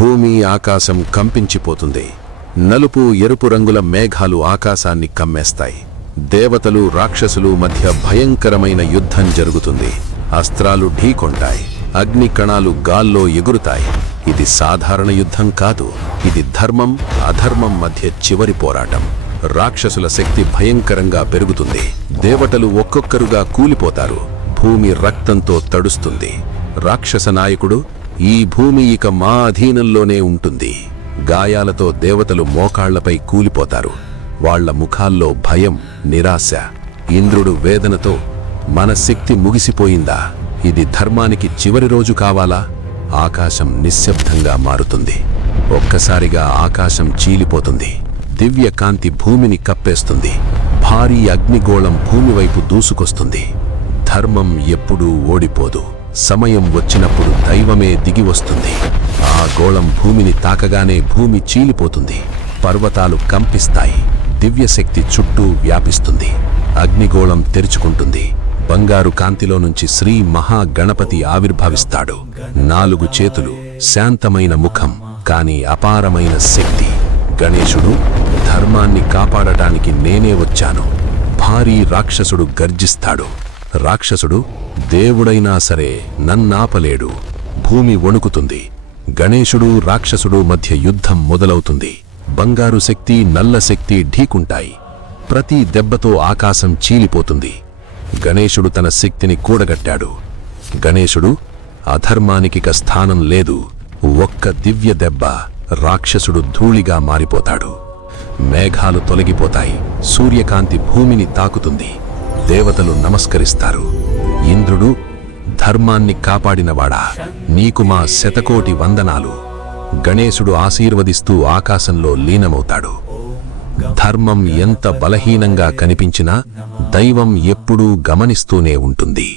భూమి ఆకాశం కంపించిపోతుంది. నలుపు ఎరుపు రంగుల మేఘాలు ఆకాశాన్ని కమ్మేస్తాయి. దేవతలు రాక్షసులు మధ్య భయంకరమైన యుద్ధం జరుగుతుంది. అస్త్రాలు ఢీకొంటాయి. అగ్ని కణాలు గాల్లో ఎగురుతాయి. ఇది సాధారణ యుద్ధం కాదు. ఇది ధర్మం అధర్మం మధ్య చివరి పోరాటం. రాక్షసుల శక్తి భయంకరంగా పెరుగుతుంది. దేవతలు ఒక్కొక్కరుగా కూలిపోతారు. భూమి రక్తంతో తడుస్తుంది. రాక్షస నాయకుడు ఈ భూమి ఇక మా అధీనంలోనే ఉంటుంది. గాయాలతో దేవతలు మోకాళ్ళపై కూలిపోతారు. వాళ్ళ ముఖాల్లో భయం నిరాశ ఇంద్రుడు వేదనతో మన శక్తి ముగిసిపోయిందా? ఇది ధర్మానికి చివరి రోజు కావాలా? ఆకాశం నిశ్శబ్దంగా మారుతుంది. ఒక్కసారిగా ఆకాశం చీలిపోతుంది. దివ్య కాంతి భూమిని కప్పేస్తుంది. భారీ అగ్నిగోళం భూమి వైపు దూసుకొస్తుంది. ధర్మం ఎప్పుడూ ఓడిపోదు. సమయం వచ్చినప్పుడు దైవమే దిగి వస్తుంది. ఆ గోళం భూమిని తాకగానే భూమి చీలిపోతుంది. పర్వతాలు కంపిస్తాయి. దివ్యశక్తి చుట్టూ వ్యాపిస్తుంది. అగ్నిగోళం తెరుచుకుంటుంది. బంగారు కాంతిలో నుంచి శ్రీ మహాగణపతి ఆవిర్భవిస్తాడు. నాలుగు చేతులు శాంతమైన ముఖం కాని అపారమైన శక్తి. గణేశుడు ధర్మాన్ని కాపాడటానికి నేనే వచ్చాను. భారీ రాక్షసుడు గర్జిస్తాడు. రాక్షసుడు దేవుడైనా సరే నన్నాపలేడు. భూమి వణుకుతుంది. గణేశుడు రాక్షసుడు మధ్య యుద్ధం మొదలవుతుంది. బంగారు శక్తి నల్ల శక్తి ఢీకుంటాయి. ప్రతి దెబ్బతో ఆకాశం చీలిపోతుంది. గణేశుడు తన శక్తిని కూడగట్టాడు. గణేశుడు అధర్మానికిక స్థానం లేదు. ఒక్క దివ్య దెబ్బ రాక్షసుడు ధూళిగా మారిపోతాడు. మేఘాలు తొలగిపోతాయి. సూర్యకాంతి భూమిని తాకుతుంది. దేవతలు నమస్కరిస్తారు. ఇంద్రుడు ధర్మాన్ని కాపాడినవాడా? నీకు మా శతకోటి వందనాలు. గణేశుడు ఆశీర్వదిస్తూ ఆకాశంలో లీనమవుతాడు. ధర్మం ఎంత బలహీనంగా కనిపించినా దైవం ఎప్పుడూ గమనిస్తూనే ఉంటుంది.